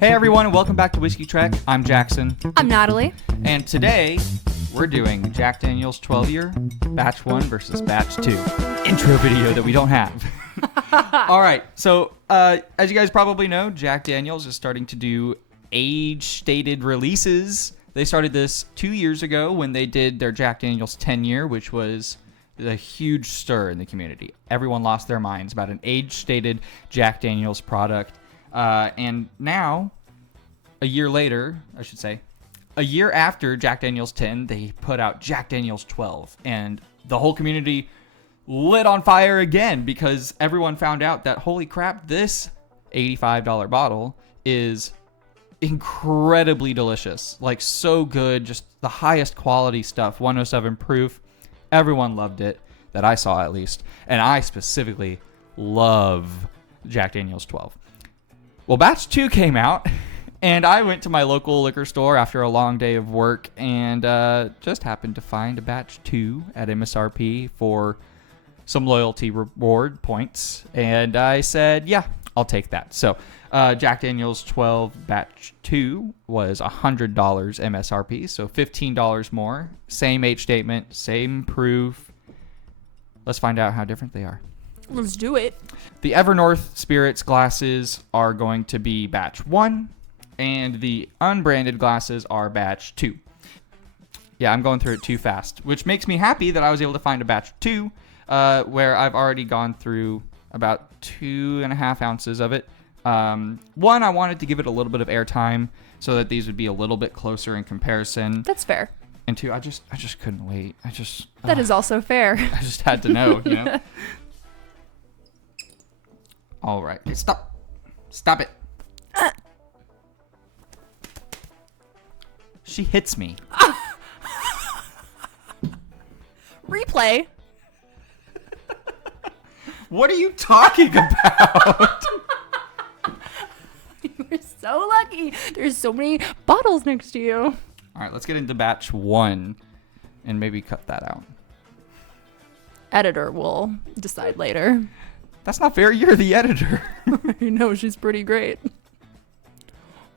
Hey everyone, and welcome back to Whiskey Trek. I'm Jackson, I'm Natalie. and today we're doing Jack Daniel's 12-year Batch 1 versus Batch 2 intro video that we don't have. All right, so as you guys probably know, Jack Daniel's is starting to do age-stated releases. They started this 2 years ago when they did their Jack Daniel's 10-year, which was a huge stir in the community. Everyone lost their minds about an age-stated Jack Daniel's product. And now, a year later, I should say, a year after Jack Daniel's 10, they put out Jack Daniel's 12. And the whole community lit on fire again because everyone found out that, holy crap, this $85 bottle is incredibly delicious. Like, so good, just the highest quality stuff, 107 proof. Everyone loved it, that I saw at least. And I specifically love Jack Daniel's 12. Well, Batch 2 came out, and I went to my local liquor store after a long day of work and just happened to find a Batch 2 at MSRP for some loyalty reward points. And I said, yeah, I'll take that. So Jack Daniel's 12 Batch 2 was $100 MSRP, so $15 more. Same age statement, same proof. Let's find out how different they are. Let's do it. The Evernorth Spirits glasses are going to be Batch 1, and the unbranded glasses are Batch 2. Yeah, I'm going through it too fast, which makes me happy that I was able to find a Batch 2, where I've already gone through about 2.5 ounces of it. One, I wanted to give it a little bit of airtime so that these would be a little bit closer in comparison. That's fair. And two, I just couldn't wait. That is also fair. I just had to know, you know? All right. Hey, stop. Stop it. She hits me. Replay. What are you talking about? You're so lucky. There's so many bottles next to you. All right, let's get into Batch 1 and maybe cut that out. Editor will decide later. That's not fair. You're the editor. I know, she's pretty great.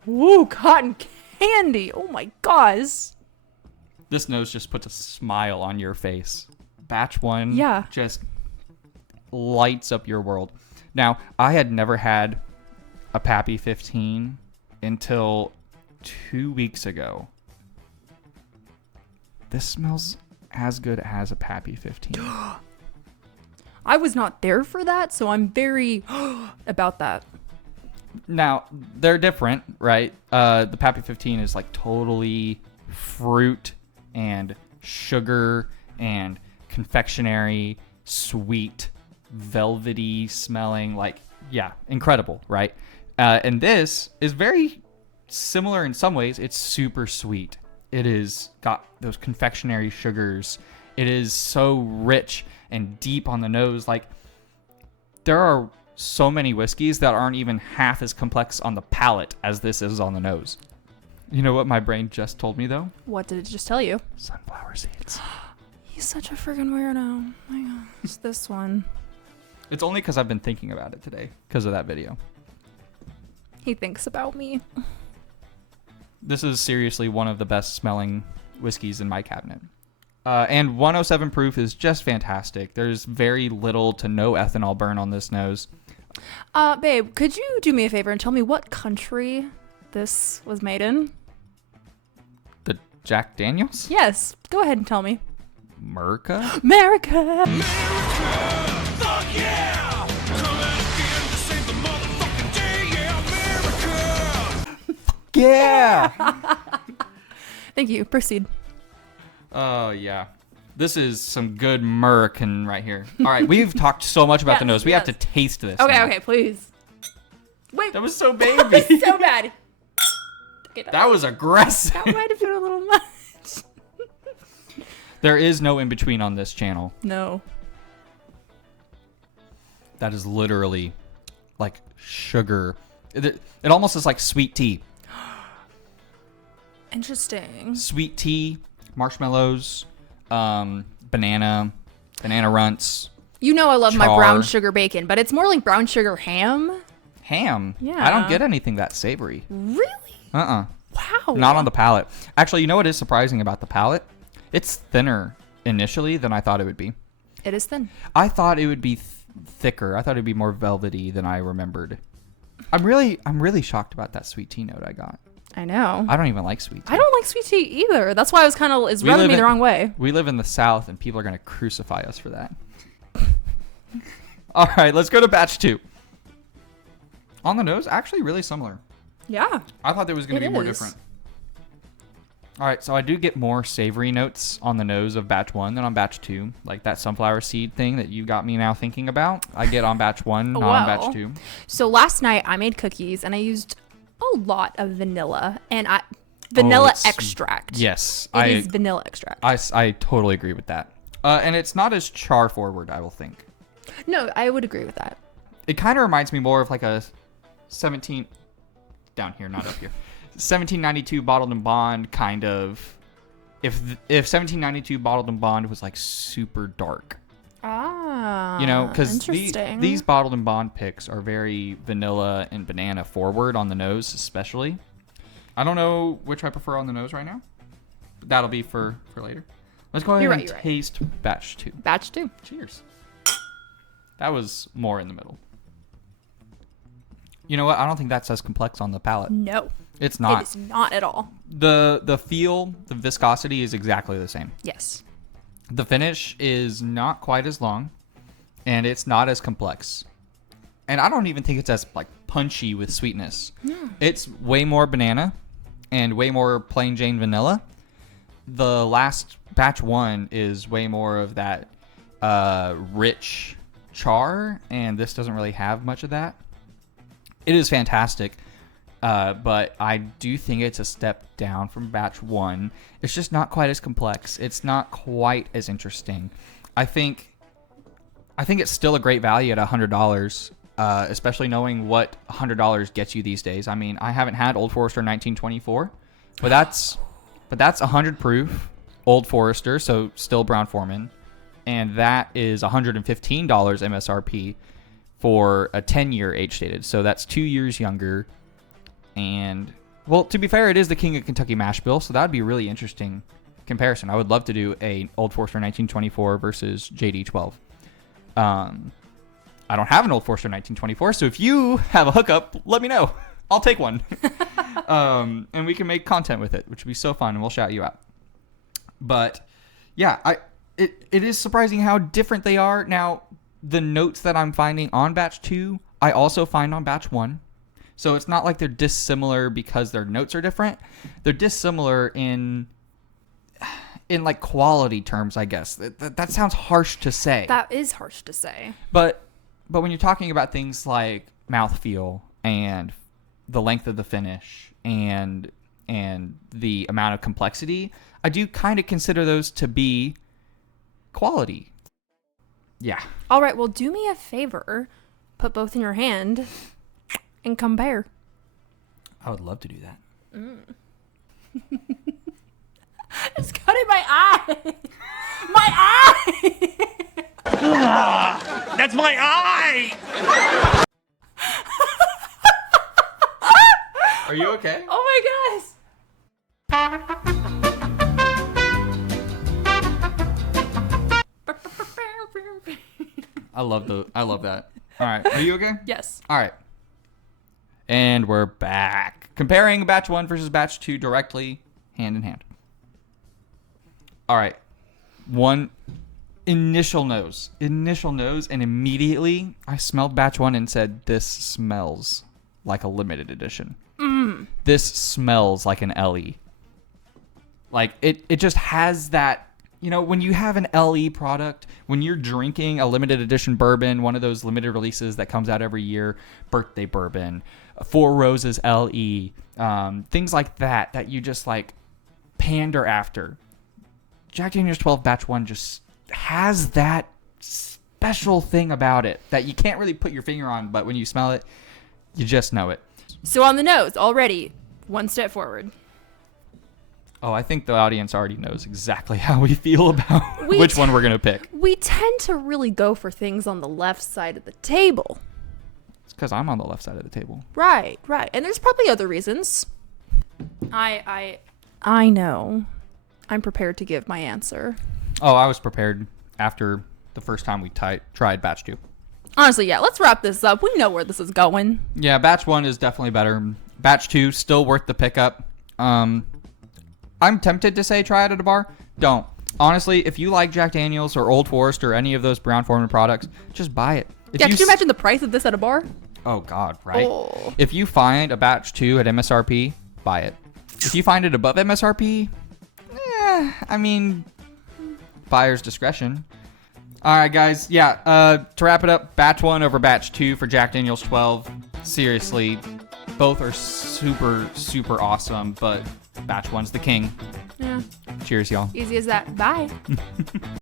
Woo, cotton candy. Oh my gosh. This nose just puts a smile on your face. Batch 1 Yeah. just lights up your world. Now, I had never had a Pappy 15 until 2 weeks ago. This smells as good as a Pappy 15. I was not there for that, so I'm very about that. Now, they're different, right? The Pappy 15 is like totally fruit and sugar and confectionery, sweet, velvety smelling, like, yeah, incredible, right? And this is very similar in some ways. It's super sweet. It is got those confectionery sugars. It is so rich and deep on the nose. Like, there are so many whiskeys that aren't even half as complex on the palate as this is on the nose. You know what my brain just told me, though? What did it just tell you? Sunflower seeds. He's such a friggin' weirdo. Oh my God, it's this one. It's only because I've been thinking about it today because of that video. He thinks about me. This is seriously one of the best smelling whiskeys in my cabinet. And 107 proof is just fantastic. There's very little to no ethanol burn on this nose. Babe, could you do me a favor and tell me what country this was made in? The Jack Daniels? Yes, go ahead and tell me. America? America! Fuck yeah! Come out again to save the motherfucking day, yeah, America! Yeah! Thank you, proceed. Oh, yeah. This is some good American right here. All right, we've talked so much about the Yes, nose. We have yes. to taste this. Okay, now. okay, please. Wait, That was so that baby. was so bad. Okay, That was aggressive. that might have been a little much. There is no in between on this channel. No. That is literally like sugar. It almost is like sweet tea. Interesting. Sweet tea, marshmallows, banana runts. You know I love my Char. brown sugar bacon, but it's more like brown sugar ham. Ham. Yeah. I don't get anything that savory. Really? Uh-uh. Wow. Not on the palate. Actually, you know what is surprising about the palate? It's thinner initially than I thought it would be. It is thin. I thought it would be thicker. I thought it'd be more velvety than I remembered. I'm really shocked about that sweet tea note I got. I know. I don't even like sweet tea. I don't like sweet tea either. That's why I was kind of, it's We rubbing live me the in- wrong way. We live in the South, and people are going to crucify us for that. All right, let's go to batch 2. On the nose, actually really similar. Yeah. I thought there was going to It be more is. different. All right, so I do get more savory notes on the nose of batch 1 than on batch 2. Like that sunflower seed thing that you got me now thinking about. I get on batch 1, not on Well, batch 2. So last night I made cookies and I used a lot of vanilla and vanilla it's- extract. Yes, It is vanilla extract. I totally agree with that. And it's not as char forward, I will think. No, I would agree with that. It kind of reminds me more of like a 17 down here, not up here. 1792 Bottled and Bond kind of. If 1792 Bottled and Bond was like super dark, Ah. you know, because interesting. these Bottled and Bond picks are very vanilla and banana forward on the nose, especially. I don't know which I prefer on the nose right now. But that'll be for later. Let's go ahead You're and right, you're right. taste batch 2. Batch 2. Cheers. That was more in the middle. You know what? I don't think that's as complex on the palate. No. It's It not. is not at all. The feel, the viscosity is exactly the same. Yes. The finish is not quite as long, and it's not as complex. And I don't even think it's as like punchy with sweetness. It's way more banana and way more plain Jane vanilla. The last batch 1 is way more of that rich char, and this doesn't really have much of that. It is fantastic, but I do think it's a step down from batch 1. It's just not quite as complex. It's not quite as interesting. I think it's still a great value at $100, especially knowing what $100 gets you these days. I mean, I haven't had Old Forester 1924, but that's 100 proof Old Forester, so still Brown Forman, and that is $115 MSRP for a 10-year age stated. So that's 2 years younger. And, well, to be fair, it is the King of Kentucky Mash Bill, so that would be a really interesting comparison. I would love to do a Old Forester 1924 versus JD12. I don't have an Old Forester 1924, so if you have a hookup, let me know. I'll take one. And we can make content with it, which would be so fun, and we'll shout you out. But, yeah, it is surprising how different they are. Now, the notes that I'm finding on batch 2, I also find on batch 1. So it's not like they're dissimilar because their notes are different. They're dissimilar in like quality terms, I guess. That sounds harsh to say. That is harsh to say. But when you're talking about things like mouthfeel and the length of the finish and the amount of complexity, I do kind of consider those to be quality. Yeah. All right, well, do me a favor. Put both in your hand and compare. I would love to do that. It's cutting my eye. My eye. That's my eye! Are you okay? Oh my gosh. I love that. All right. Are you okay? Yes. All right. And we're back. Comparing batch 1 versus batch 2 directly, hand in hand. All right. One initial nose, and immediately I smelled batch 1 and said, this smells like a limited edition. This smells like an LE. Like, it just has that, you know, when you have an LE product, when you're drinking a limited edition bourbon, one of those limited releases that comes out every year, birthday bourbon, Four Roses LE, things like that you just like pander after. Jack Daniel's 12 Batch 1 just has that special thing about it that you can't really put your finger on, but when you smell it, you just know it. So on the nose, already one step forward. Oh, I think the audience already knows exactly how we feel about We one we're going to pick. We tend to really go for things on the left side of the table. It's because I'm on the left side of the table. Right. And there's probably other reasons. I know. I'm prepared to give my answer. Oh, I was prepared after the first time we tried batch 2. Honestly, yeah, let's wrap this up. We know where this is going. Yeah, batch 1 is definitely better. Batch 2, still worth the pickup. I'm tempted to say try it at a bar. Don't. Honestly, if you like Jack Daniels or Old Forester or any of those Brown-Forman products, just buy it. Yeah, could you imagine the price of this at a bar? Oh, God, right? Oh. If you find a batch 2 at MSRP, buy it. If you find it above MSRP, I mean, buyer's discretion. All right, guys. Yeah, to wrap it up, batch 1 over batch 2 for Jack Daniel's 12. Seriously, both are super, super awesome, but batch 1's the king. Yeah, Cheers, y'all. easy as that. Bye.